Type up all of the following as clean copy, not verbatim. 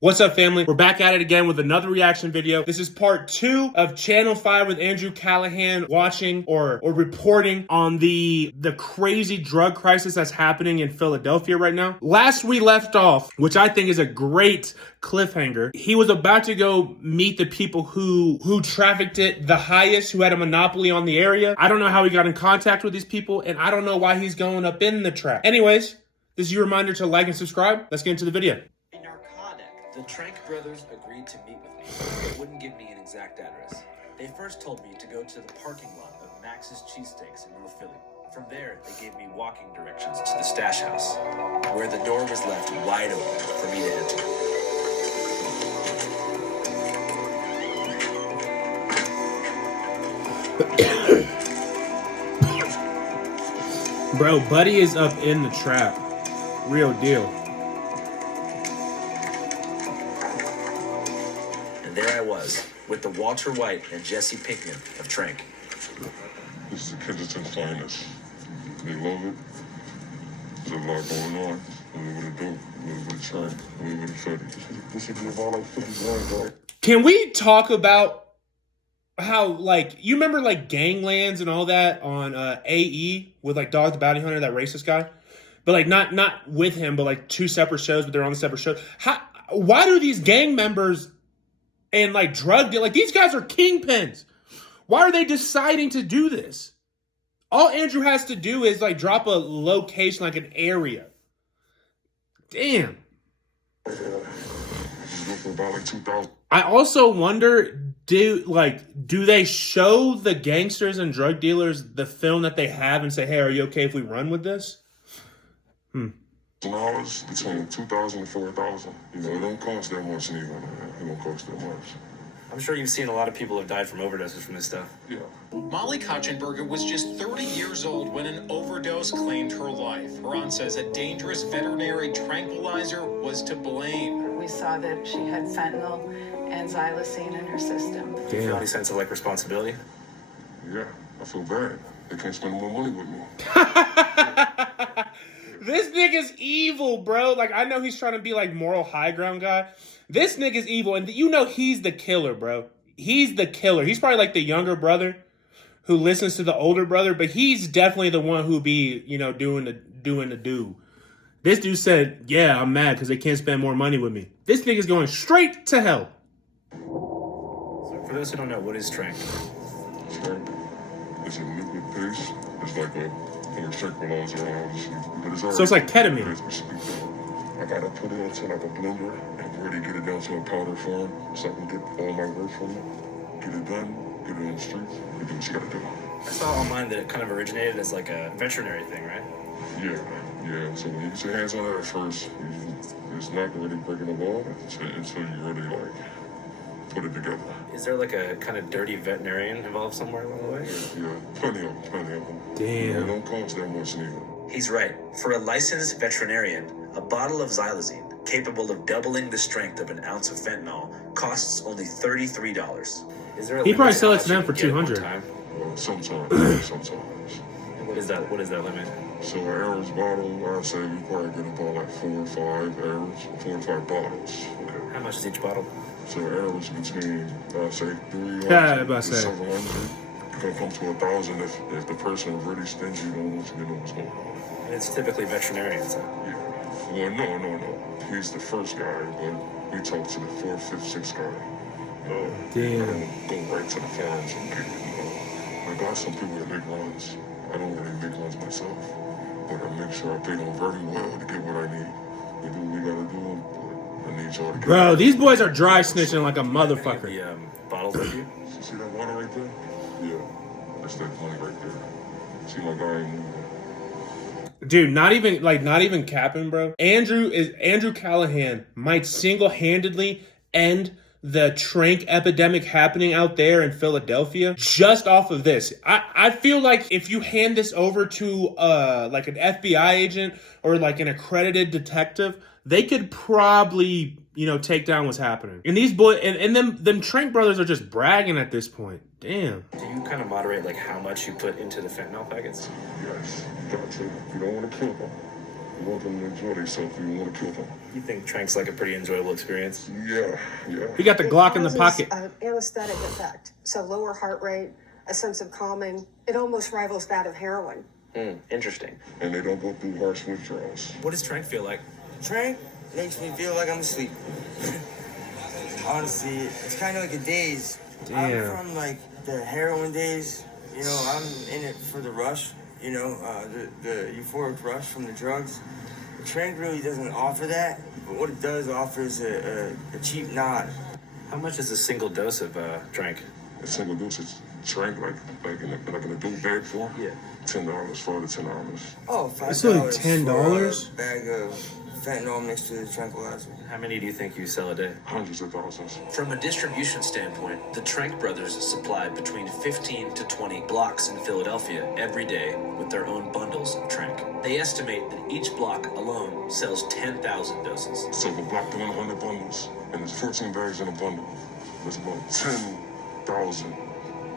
What's up, family? We're back at it again with another reaction video. This is part 2 of Channel 5 with Andrew Callaghan watching or reporting on the crazy drug crisis that's happening in Philadelphia right now. Last we left off, which I think is a great cliffhanger, he was about to go meet the people who trafficked it the highest, who had a monopoly on the area. I don't know how he got in contact with these people, and I don't know why he's going up in the trap. Anyways, this is your reminder to like and subscribe. Let's get into the video. The Trank brothers agreed to meet with me, but wouldn't give me an exact address. They first told me to go to the parking lot of Max's Cheesesteaks in North Philly. From there, they gave me walking directions to the stash house, where the door was left wide open for me to enter. Bro, Buddy is up in the trap. Real deal. There I was, with the Walter White and Jesse Pinkman of Trank. This is the Kensington finest. They love it. There's a lot going on. A little bit of dope, a little bit of Trank, a little bit of Fetty. This should be about like 50 grand, bro. Can we talk about how, like, you remember, like, Ganglands and all that on AE with, like, Dog the Bounty Hunter, that racist guy? But, like, not with him, but, like, two separate shows, but they're on the separate show. Why do these gang members and, like, drug deal, like, these guys are kingpins. Why are they deciding to do this? All Andrew has to do is, like, drop a location, like an area. Damn. I also wonder, do they show the gangsters and drug dealers the film that they have and say, hey, are you okay if we run with this? Dollars between $2,000 and $4,000. You know, it don't cost that much neither. It don't cost that much. I'm sure you've seen a lot of people have died from overdoses from this stuff. Yeah. Molly Kotchenberger was just 30 years old when an overdose claimed her life. Iran says a dangerous veterinary tranquilizer was to blame. We saw that she had fentanyl and xylazine in her system. Do you feel any sense of, like, responsibility? Yeah, I feel bad. They can't spend more money with me. This nigga's evil, bro. Like, I know he's trying to be, like, moral high ground guy. This nigga's evil, and you know he's the killer, bro. He's the killer. He's probably, like, the younger brother who listens to the older brother, but he's definitely the one who be, you know, doing the do. This dude said, yeah, I'm mad because they can't spend more money with me. This nigga's going straight to hell. So for those who don't know, what is Trank? Trank is a liquid paste. It's like a tranquilizer, but it's already, so it's like ketamine. I gotta put it into like a blender and really get it down to a powder form so I can get all my work from it. Get it done, get it in the streets, and do what you gotta do. I saw online that it kind of originated as like a veterinary thing, right? Yeah. So when you get your hands on it at first, it's not really breaking the law until you really like put it together. Is there like a kind of dirty veterinarian involved somewhere along the way? Yeah, plenty of them. Damn. It don't cost that much neither. He's right. For a licensed veterinarian, a bottle of xylazine, capable of doubling the strength of an ounce of fentanyl, costs only $33. Is there a He probably limit sell to it to them for $200. Well, sometimes. What is that limit? So an average bottle, I'd say we probably get about like 4 or 5 bottles. Okay. How much is each bottle? So average between, I'd say 300 about to to say. 700. It can come to 1,000 if the person really stingy, don't want you to know what's going on. And it's typically veterinarians. Yeah. Well, no. He's the first guy, but we talked to the 4th, 5th, 6th guy. Damn. I don't go right to the farms and get it, I got some people that make runs. I don't really make runs myself, but I make sure I pay them very well to get what I need. We do what we gotta do, but I need y'all to get. Bro, these boys are dry snitching like a motherfucker. The bottles with you? You see that water right there? Yeah, that's that money right there. See my guy ain't moving. Dude, not even capping, bro. Andrew Callaghan might single-handedly end the trank epidemic happening out there in Philadelphia just off of this. I feel like if you hand this over to like an FBI agent or like an accredited detective, they could probably, you know, take down what's happening. And these boys and them Trank brothers are just bragging at this point. Damn. Do you kind of moderate like how much you put into the fentanyl packets? Yes, you got to. You don't want to kill them. You want them to enjoy themselves, you want to kill them. You think Trank's like a pretty enjoyable experience? Yeah. He got the Glock in the causes pocket. an anesthetic effect, so lower heart rate, a sense of calming. It almost rivals that of heroin. Interesting. And they don't go through harsh withdrawals. What does Trank feel like? Trank makes me feel like I'm asleep. Honestly, it's kind of like a daze. Damn. I'm from like the heroin days. You know, I'm in it for the rush. You know, the euphoric rush from the drugs. The Trank really doesn't offer that, but what it does offer is a cheap nod. How much is a single dose of Trank? A single dose is Trank, like in an adult bag form. Yeah. $10, $5 to $10. Oh, $5 It's only for $10? a bag of fentanyl mixed with a tranquilizer. How many do you think you sell a day? Hundreds of thousands. From a distribution standpoint, the Trank brothers supply between 15 to 20 blocks in Philadelphia every day with their own bundles of Trank. They estimate that each block alone sells 10,000 doses. So the block to 100 bundles, and there's 14 bags in a bundle. There's about 10,000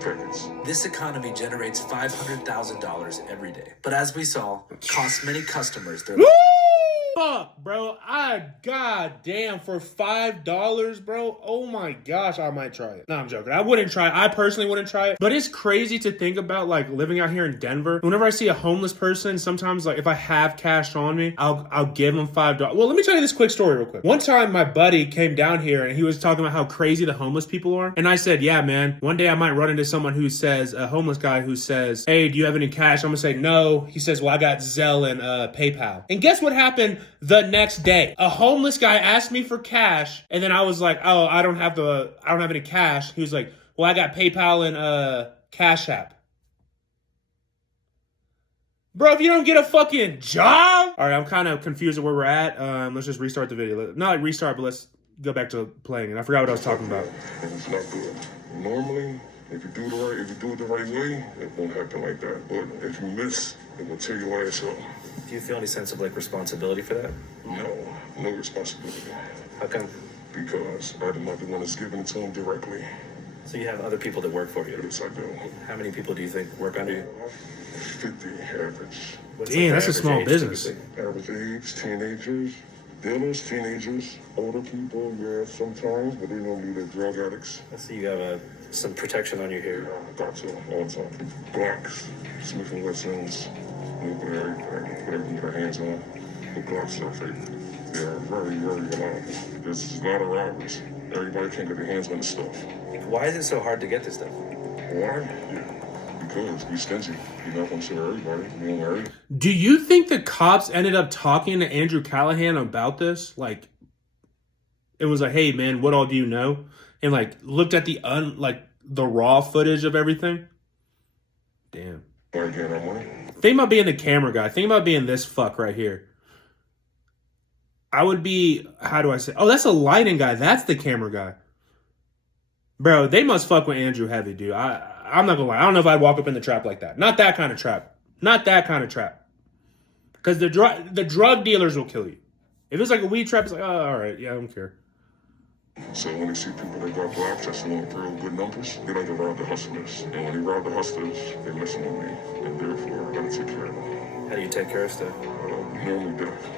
packets. This economy generates $500,000 every day. But as we saw, it costs many customers their Woo! Fuck, bro. God damn, for $5, bro. Oh my gosh, I might try it. No, I'm joking. I wouldn't try it. I personally wouldn't try it. But it's crazy to think about, like, living out here in Denver. Whenever I see a homeless person, sometimes, like, if I have cash on me, I'll give them $5. Well, let me tell you this quick story real quick. One time, my buddy came down here and he was talking about how crazy the homeless people are. And I said, yeah, man, one day I might run into someone who says, a homeless guy who says, hey, do you have any cash? I'm gonna say, no. He says, well, I got Zelle and PayPal. And guess what happened the next day? A homeless guy asked me for cash, and then I was like, oh, I don't have any cash. He was like, well, I got PayPal and Cash App. Bro, if you don't get a fucking job. All right, I'm kind of confused at where we're at. Let's just restart the video. Not restart, but let's go back to playing it. I forgot what I was talking about. And it's not good. Normally, if you do it the right way, it won't happen like that. But if you miss, it will tear your ass up. Do you feel any sense of like responsibility for that? No responsibility. How come? Because I'm not the one that's giving it to him directly. So you have other people that work for you. Yes, I do. How many people do you think work under you? 50 average. What's Damn, like that's the a small average age, business. typically? Average age, teenagers, dealers, teenagers, older people, yeah, sometimes, but they normally they're drug addicts. I see you have some protection on your hair. Got to, all the time. Glocks, Smith & Wessons, nuclear, whatever you can get our hands on. The Glocks are fake. They are very, very reliable. There's a lot of robbers. Everybody can't get their hands on this stuff. Why is it so hard to get this stuff? Why? Yeah. Because we stingy. You're not going to share everybody. We don't worry. Do you think the cops ended up talking to Andrew Callaghan about this? Like, it was like, hey, man, what all do you know? And, like, looked at the raw footage of everything? Damn. Why get our money? Think about being the camera guy. Think about being this fuck right here. I would be, how do I say? Oh, that's a lighting guy. That's the camera guy. Bro, they must fuck with Andrew heavy, dude. I'm not gonna lie. I don't know if I'd walk up in the trap like that. Not that kind of trap. Not that kind of trap. Because the drug dealers will kill you. If it's like a weed trap, it's like, oh, all right. Yeah, I don't care. So when they see people that got blocks that's doing real good numbers, they like to rob the hustlers. And when they rob the hustlers, they're messing with me. And therefore, I gotta take care of them. How do you take care of stuff? Normally death.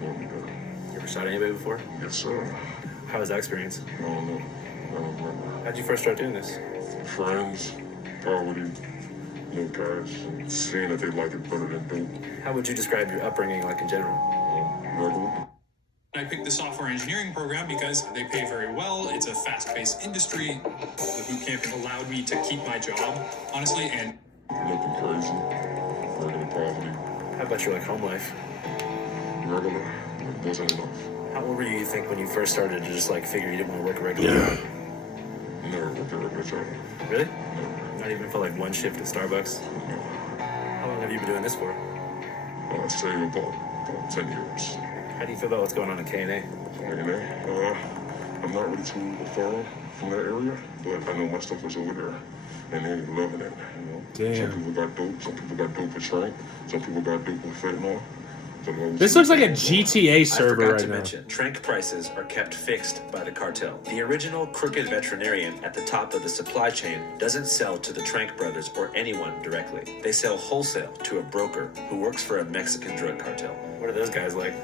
Normally death. You ever shot anybody before? Yes, sir. How was that experience? I don't know. I don't remember. How'd you first start doing this? Friends, poverty, no cash, and seeing that they like it better than dope. How would you describe your upbringing like in general? Regular. I picked the software engineering program because they pay very well. It's a fast-paced industry. The boot camp allowed me to keep my job, honestly, and Nothing crazy. Regular poverty. How about your like home life? Regular. It wasn't enough. How old were you think when you first started to just like figure you didn't want to work a regular job? Never worked a regular job. Really? No. Not even for like one shift at Starbucks? No. How long have you been doing this for? I'd say about 10 years. How do you feel about what's going on in K&A? I'm not really too far from that area, but I know my stuff is over there, and they're loving it. You know? Damn. Some people got dope. Some people got dope with Trank. Some people got dope with fentanyl. This looks like a GTA I server forgot right to now. mention, Trank prices are kept fixed by the cartel. The original crooked veterinarian at the top of the supply chain doesn't sell to the Trank brothers or anyone directly. They sell wholesale to a broker who works for a Mexican drug cartel. What are those guys like?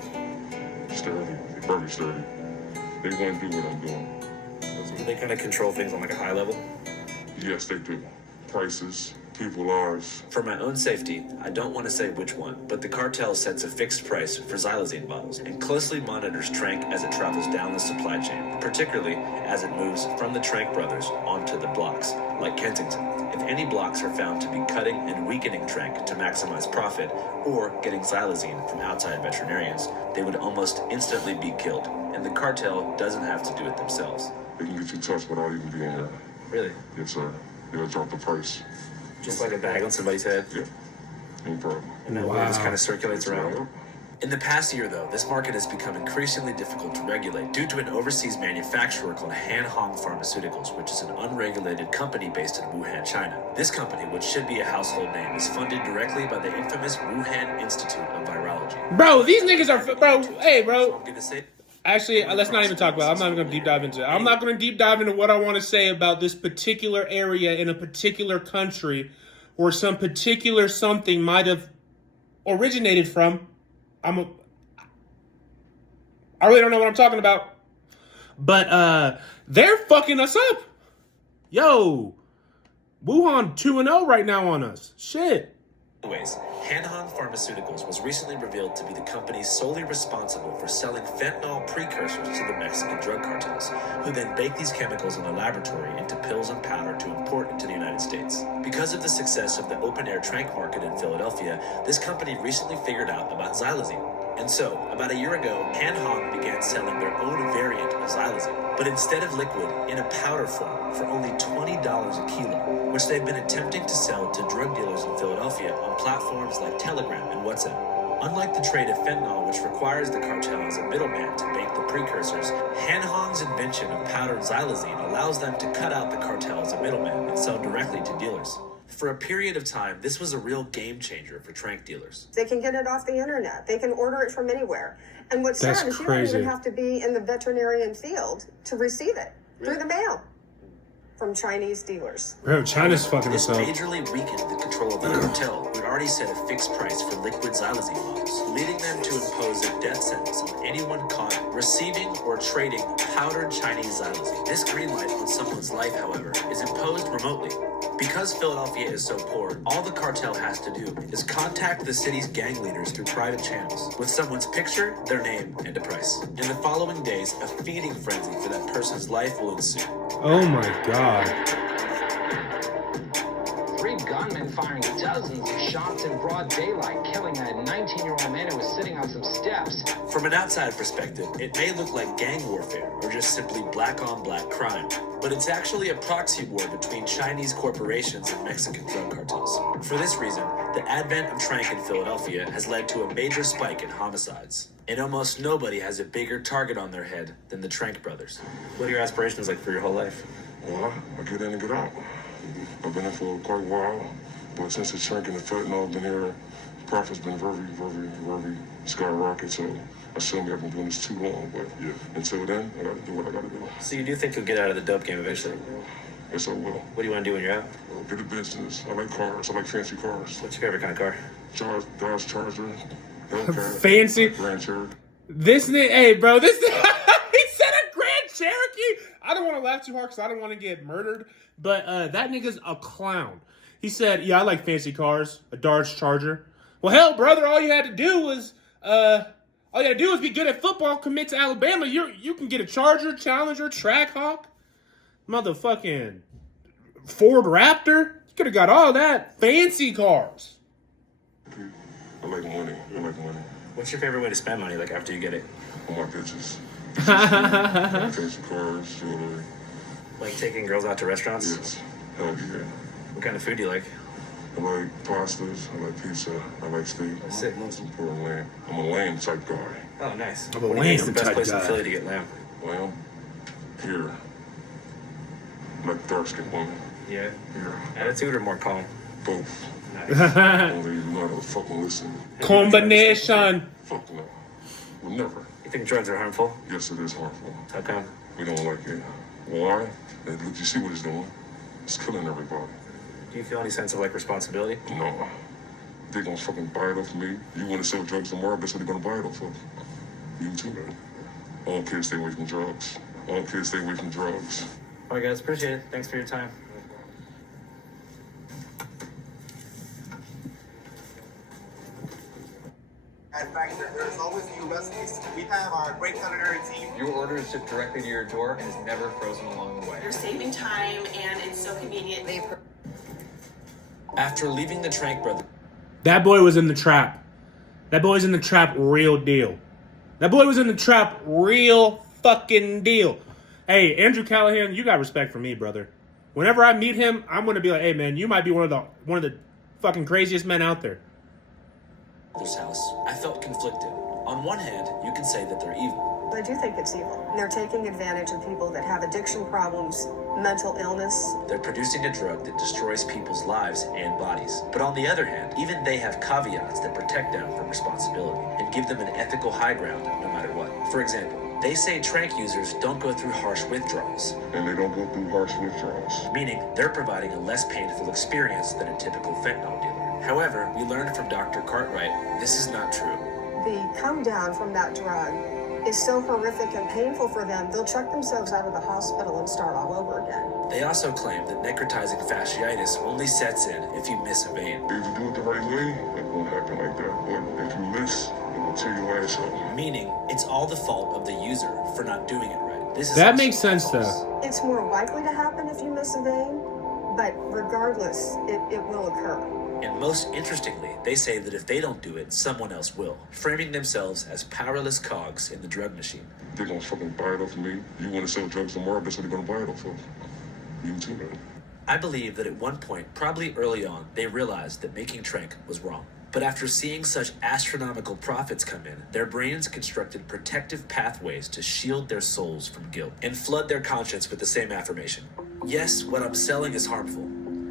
Sturdy, very sturdy. They want to do what I'm doing. Do they kind of control things on like a high level? Yes, they do. Prices, people lives. For my own safety, I don't want to say which one, but the cartel sets a fixed price for xylazine bottles and closely monitors Trank as it travels down the supply chain, particularly as it moves from the Trank brothers onto the blocks, like Kensington. If any blocks are found to be cutting and weakening Trank to maximize profit or getting xylazine from outside veterinarians, they would almost instantly be killed, and the cartel doesn't have to do it themselves. They can get you touched without even being here. Really? Yes, sir. They'll drop the price. Just like a bag on somebody's head? Yeah, no problem. And that way it just kind of circulates around. Right. In the past year, though, this market has become increasingly difficult to regulate due to an overseas manufacturer called Han Hong Pharmaceuticals, which is an unregulated company based in Wuhan, China. This company, which should be a household name, is funded directly by the infamous Wuhan Institute of Virology. Bro, these niggas are, bro, hey, So bro. I'm gonna say, Actually, let's not even talk about it. I'm not even going to deep dive into it. I'm not going to deep dive into what I want to say about this particular area in a particular country where some particular something might have originated from. I really don't know what I'm talking about. But they're fucking us up. Yo, Wuhan 2-0 right now on us. Shit. anyways, Han Hong Pharmaceuticals was recently revealed to be the company solely responsible for selling fentanyl precursors to the Mexican drug cartels, who then bake these chemicals in a laboratory into pills and powder to import into the United States. Because of the success of the open-air trank market in Philadelphia, this company recently figured out about xylazine. And so, about a year ago, Han Hong began selling their own variant of xylazine, but instead of liquid, in a powder form for only $20 a kilo, which they've been attempting to sell to drug dealers in Philadelphia on platforms like Telegram and WhatsApp. Unlike the trade of fentanyl, which requires the cartel as a middleman to make the precursors, Han Hong's invention of powdered xylazine allows them to cut out the cartel as a middleman and sell directly to dealers. For a period of time, this was a real game changer for trank dealers. They can get it off the internet. They can order it from anywhere. And what's That's sad is you crazy. don't even have to be in the veterinarian field to receive it through the mail from Chinese dealers. Bro, China's fucking This us up. majorly weakened the control of the cartel, who had already set a fixed price for liquid xylazine bottles, leading them to impose a death sentence on anyone caught receiving or trading powdered Chinese xylazine. This green light on someone's life, however, is imposed remotely. Because Philadelphia is so poor, all the cartel has to do is contact the city's gang leaders through private channels with someone's picture, their name, and a price. In the following days, a feeding frenzy for that person's life will ensue. Oh my god. 3 gunmen firing dozens of shots in broad daylight, killing a 19-year-old man who was sitting on some steps. From an outside perspective, it may look like gang warfare or just simply black-on-black crime, but it's actually a proxy war between Chinese corporations and Mexican drug cartels. For this reason, the advent of trank in Philadelphia has led to a major spike in homicides, and almost nobody has a bigger target on their head than the Trank brothers. What are your aspirations like for your whole life? Well, I get in and get out. I've been in for quite a while, but since the trank and the fentanyl have been here, profit's been very skyrocket, so I assume I've been doing this too long, but yeah, until then, I gotta do what I gotta do. So you do think you'll get out of the dope game eventually? Yes, I will. What do you want to do when you're out? Get a business. I like cars. I like fancy cars. What's your favorite kind of car? Dodge Charger, Hellcat, Fancy. Grand Cherokee. This nigga, hey, bro, this he said a Grand Cherokee. I don't want to laugh too hard because I don't want to get murdered, but that nigga's a clown. He said, yeah, I like fancy cars, a Dodge Charger. Well, hell, brother, all you had to do was be good at football, commit to Alabama. You can get a Charger, Challenger, Trackhawk, motherfucking Ford Raptor. You could have got all that. Fancy cars. I like money. What's your favorite way to spend money, like after you get it? On my bitches. Fancy cars, jewelry. Like taking girls out to restaurants? Yes. Hell yeah. What kind of food do you like? I like pastas, I like pizza, I like steak. That's it. Most important, lamb. I'm a lamb type guy. Oh, nice. I'm a What do you think's lamb the best type place in guy. Philly to get lamb? Lamb. Here. Like dark-skinned woman. Yeah. Here. Attitude or more calm? Both. Nice. Only you know how to fucking listen. Combination. Fuck no. We'll never. You think drugs are harmful? Yes, it is harmful. How come? We don't like it. Why? And look, you see what it's doing? It's killing everybody. Do you feel any sense of like responsibility? No. They're gonna fucking buy it off me. You wanna sell drugs tomorrow, that's what they're gonna buy it off of. You too, man. All kids stay away from drugs. All kids stay away from drugs. All right, guys, appreciate it. Thanks for your time. In fact, there's always new recipes. We have our great culinary team. Your order is shipped directly to your door and is never frozen along the way. You're saving time and it's so convenient. After leaving the Trank brothers, That boy was in the trap. That boy's in the trap, real deal. That boy was in the trap, real fucking deal. Hey, Andrew Callaghan, you got respect for me, brother. Whenever I meet him, I'm gonna be like, hey man, you might be one of the fucking craziest men out there. house, I felt conflicted. On one hand, you can say that they're evil. I do think it's evil. They're taking advantage of people that have addiction problems, mental illness. They're producing a drug that destroys people's lives and bodies. But on the other hand, even they have caveats that protect them from responsibility and give them an ethical high ground no matter what. For example, they say trank users don't go through harsh withdrawals. And they don't go through harsh withdrawals. Meaning they're providing a less painful experience than a typical fentanyl dealer. However, we learned from Dr. Cartwright, this is not true. The come down from that drug is so horrific and painful for them, they'll check themselves out of the hospital and start all over again. They also claim that necrotizing fasciitis only sets in if you miss a vein. If you do it the right way, it won't happen like that. But if you miss, it will tear your ass up. Meaning, it's all the fault of the user for not doing it right. This is That also makes sense, false. though. It's more likely to happen if you miss a vein, but regardless, it will occur. And most interestingly, they say that if they don't do it, someone else will, framing themselves as powerless cogs in the drug machine. They're gonna fucking buy it off me. You wanna sell drugs tomorrow, that's what they're gonna buy it off of. You too, man. I believe that at one point, probably early on, they realized that making trank was wrong. But after seeing such astronomical profits come in, their brains constructed protective pathways to shield their souls from guilt and flood their conscience with the same affirmation. Yes, what I'm selling is harmful,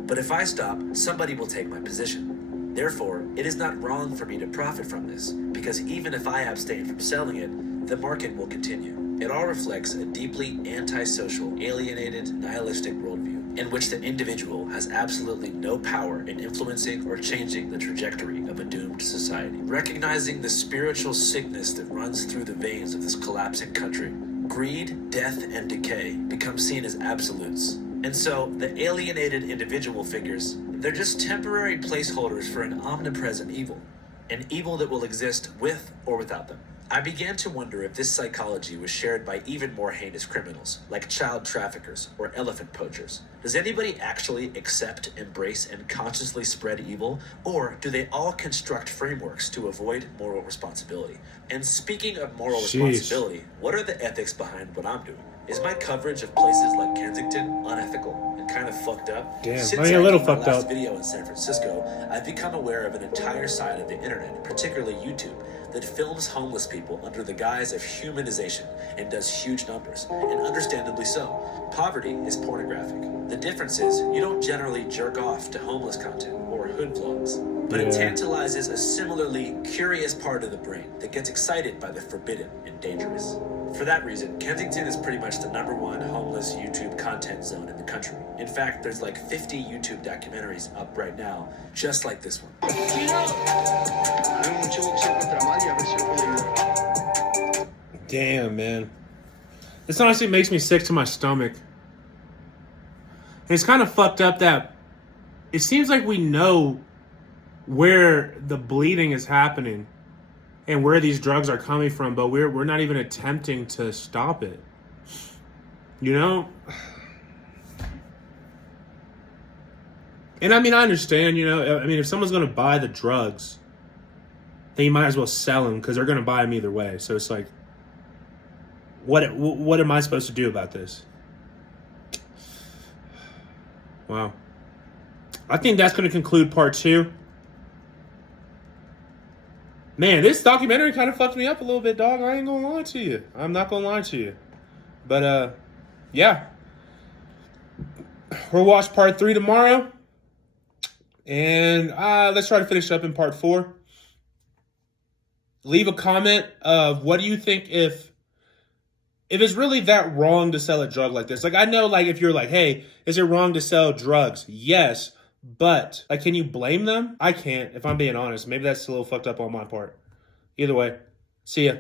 but if I stop, somebody will take my position. Therefore, it is not wrong for me to profit from this, because even if I abstain from selling it, the market will continue. It all reflects a deeply antisocial, alienated, nihilistic worldview, in which the individual has absolutely no power in influencing or changing the trajectory of a doomed society. Recognizing the spiritual sickness that runs through the veins of this collapsing country, greed, death, and decay become seen as absolutes. And so, the alienated individual figures, they're just temporary placeholders for an omnipresent evil, an evil that will exist with or without them. I began to wonder if this psychology was shared by even more heinous criminals, like child traffickers or elephant poachers. Does anybody actually accept, embrace, and consciously spread evil, or do they all construct frameworks to avoid moral responsibility? And speaking of moral responsibility, what are the ethics behind what I'm doing? Is my coverage of places like Kensington unethical and kind of fucked up? Damn, Since I mean, a little did my fucked last up. video in San Francisco, I've become aware of an entire side of the internet, particularly YouTube, that films homeless people under the guise of humanization and does huge numbers, and understandably so. Poverty is pornographic. The difference is you don't generally jerk off to homeless content or hood vlogs, but it tantalizes a similarly curious part of the brain that gets excited by the forbidden and dangerous. For that reason, Kensington is pretty much the #1 homeless YouTube content zone in the country. In fact, there's like 50 YouTube documentaries up right now, just like this one. Damn, man. This honestly makes me sick to my stomach. And it's kind of fucked up that it seems like we know where the bleeding is happening and where these drugs are coming from, but we're not even attempting to stop it. You know? And I mean, I understand, you know, I mean, if someone's going to buy the drugs, then you might as well sell them because they're going to buy them either way. So it's like, what am I supposed to do about this? Wow. I think that's going to conclude part 2. Man, this documentary kind of fucked me up a little bit, dog. I ain't going to lie to you. I'm not going to lie to you. But, yeah. We'll watch part 3 tomorrow. And let's try to finish up in part 4. Leave a comment of what do you think if it's really that wrong to sell a drug like this. Like, I know, like, if you're like, hey, is it wrong to sell drugs? Yes, But, like, can you blame them? I can't, if I'm being honest. Maybe that's a little fucked up on my part. Either way, see ya.